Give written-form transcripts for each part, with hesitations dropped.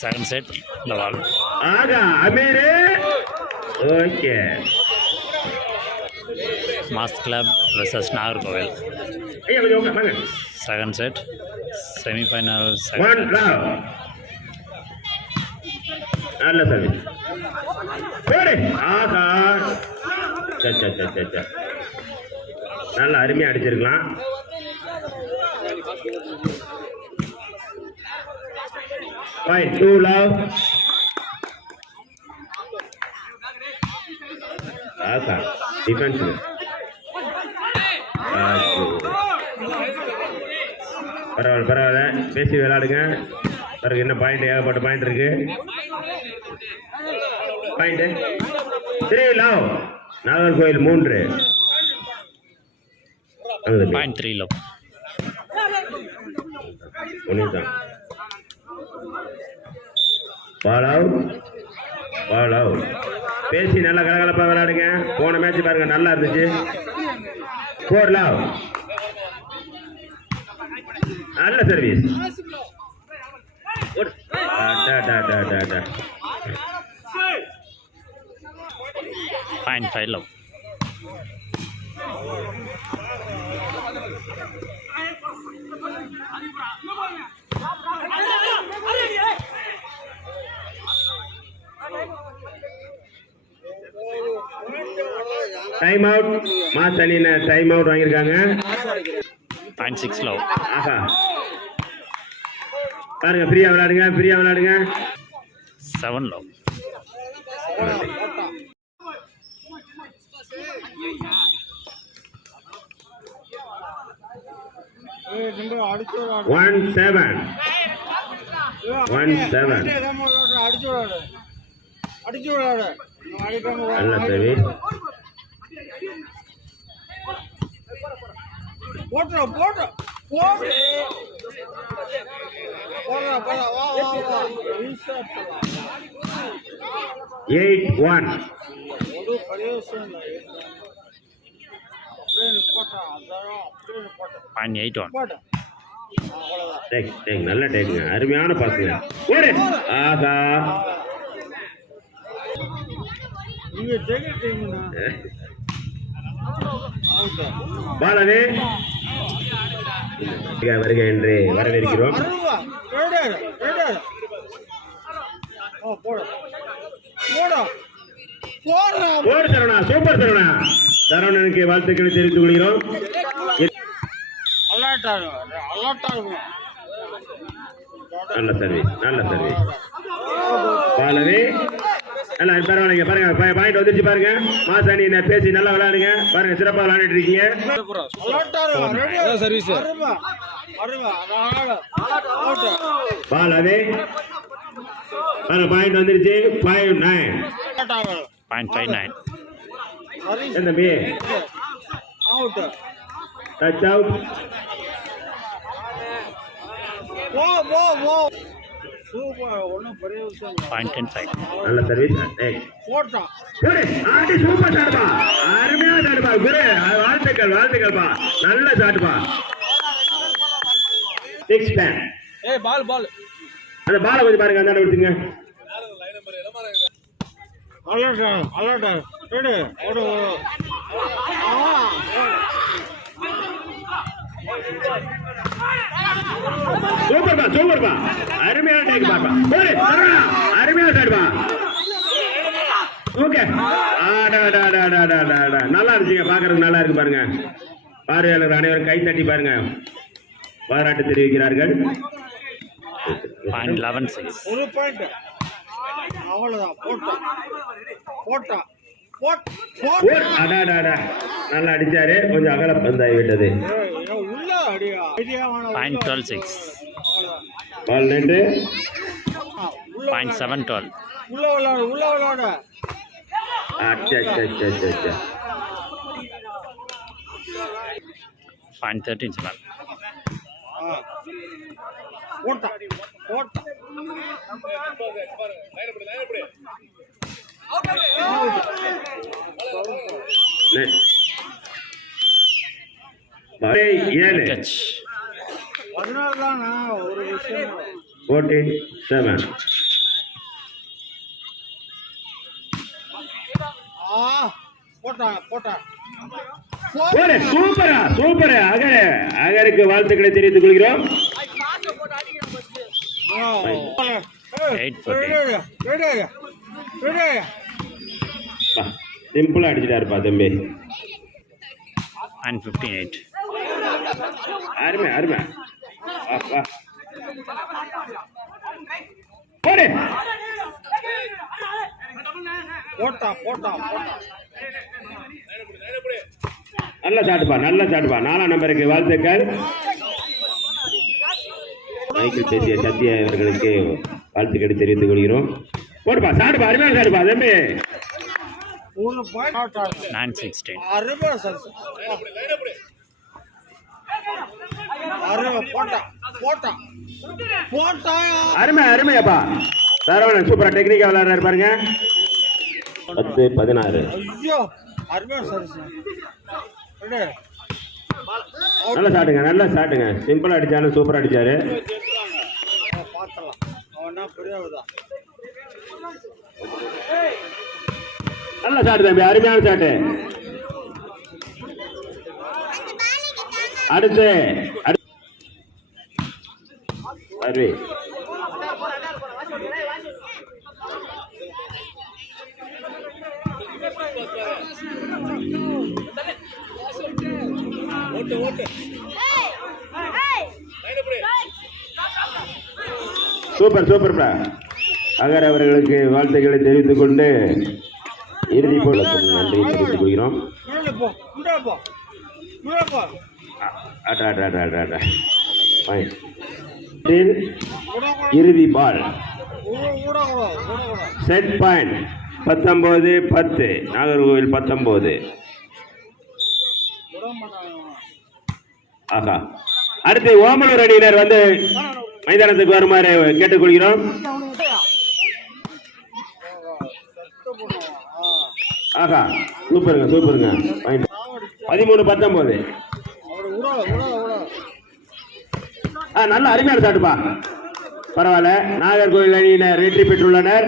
Second set, the ball. Aga, Amir. Okay. Mass Club versus Nagarkoil. Second set, semi-final. One love. நல்ல service போடு. ஆகா, நல்லா அருமையா அடிச்சிருக்கலாம். Point 2 love. ஆகா, டிஃபென்ஸ் பரவாயில்ல பரவாயில்ல, பேசி விளையாடுங்க. பிறகு என்ன பாயிண்ட், ஏகப்பட்ட பாயிண்ட் இருக்கு. Point 3 love. Nagercoil 3. Point 3 love. ஒன்றுதான். Ball out, ball out. பேசி நல்லா கலகலப்பாக விளையாடுங்க. போன மேட்ச் பாருங்க நல்லா இருந்துச்சு. 4 லவ். நல்ல service. Point 5 love. Time out. Mass அணியில டைம் அவுட் வாங்கியிருக்காங்க. Point 6 love. ஆஹா, பாருங்க, ஃப்ரீயா விளையாடுங்க, ஃப்ரீயா விளையாடுங்க. 7 love. One seven. நல்ல சர்வீஸ். Eight one. Point 8 1. நல்ல டேக்குங்க, அருமையான பாசுங்க. ஒரு ஆகா, பாலவே வருக என்று வரவேற்கிறோம். போடு சரவணா, சூப்பர் சரவணா. சரவணனுக்கு வாழ்த்துக்களை தெரிவித்துக் கொள்கிறோம். நல்ல சர்வீஸ், நல்ல சர்வீஸ். பாலவே நல்லா பரவாயில்லைங்க. பாருங்க, பாயிண்ட் வந்துருச்சு பாருங்க. மாசாணி பேசி நல்லா விளையாடுங்க. பாருங்க, சிறப்பாக விளையாடிட்டு இருக்கீங்க. பாலவே பாருங்க, பாயிண்ட் வந்துருச்சு. 5-9. Point 5-9. தம்பி, டச் அவுட். Point 10-5. நல்ல சர்வீஸ். ஆடி சூப்பர் ஷாட்பா, அருமையா ஷாட்பா. குரு, வாழ்த்துக்கள் வாழ்த்துக்கள்பா, நல்ல ஷாட்பா. 6-10. அந்த பாலை கொஞ்சம் பாருங்க, அந்த விடுத்துங்க. சூப்பர்பா சூப்பர்பா, அருமையான டேக் பாப்பா. அருமையான ஷாட்பா. ஓகே, நல்லா இருந்துச்சுங்க, பாக்குறதுக்கு நல்லா இருக்கு பாருங்க. பார்வையாளர்கள் அனைவரும் கை தட்டி பாருங்க, பாராட்டு தெரிவிக்கிறார்கள். Point 11-6. நல்லா அடிச்சாரு, கொஞ்சம் அகல பந்தாகி விட்டது. Point 12-6. பால் நின்று. Point 7-12. Point 13-7. Catch. 14-7. சூப்பரா சூப்பரா அகருக்கு வாழ்த்துக்களை தெரிவித்துக் கொள்கிறோம். 8-14. சிம்பிளா அடிச்சுட்டாருப்பா தம்பி. Point 15-8. அருமை அருமை. போடு. நல்ல சாட்டுப்பா 4ஆம் நம்பருக்கு வாழ்த்துக்கள். மைக்கில் பேசிய சத்யா அவர்களுக்கு வாழ்த்துக்களை தெரிவித்துக் கொள்கிறோம். போடுப்பா சாடுப்பா அருமையான சாடுப்பா தம்பி. 9-16. அருமை அருமையாப்பா. சரவணன் சூப்பரா டெக்னிக்கா விளையாடுறாரு பாருங்க. 10-16. நல்ல சாட்டுங்க சிம்பிளா அடிச்சாலும் சூப்பரா அடிச்சாரு. நல்ல சாட்டு தம்பி அருமையான சாட்டு. அடுத்து அருவி சூப்பர் சூப்பர்ப்பா. அகர் அவர்களுக்கு வாழ்த்துக்களை தெரிவித்துக் கொண்டு இறுதி போலக்கும் நன்றி தெரிவித்துக் கொள்கிறோம். இறுதி பால் செட் பாயிண்ட் 19-10 நாகர்கோவில் 19. ஆகா அடுத்து ஓமலூர் அணியினர் வந்து மைதானத்துக்கு வருமாறு கேட்டுக்கொள்கிறோம். ஆகா சூப்பருங்க சூப்பருங்க. 13-19. நல்ல அருமையான சாட்டுப்பா பரவாயில்ல. நாகர்கோவில் அணியினர் வெற்றி பெற்றுள்ளனர்.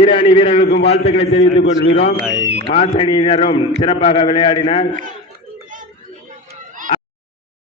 இரு அணி வீரர்களுக்கும் வாழ்த்துக்களை தெரிவித்துக் கொள்கிறோம். மாஸ் அணியினரும் சிறப்பாக விளையாடினர்.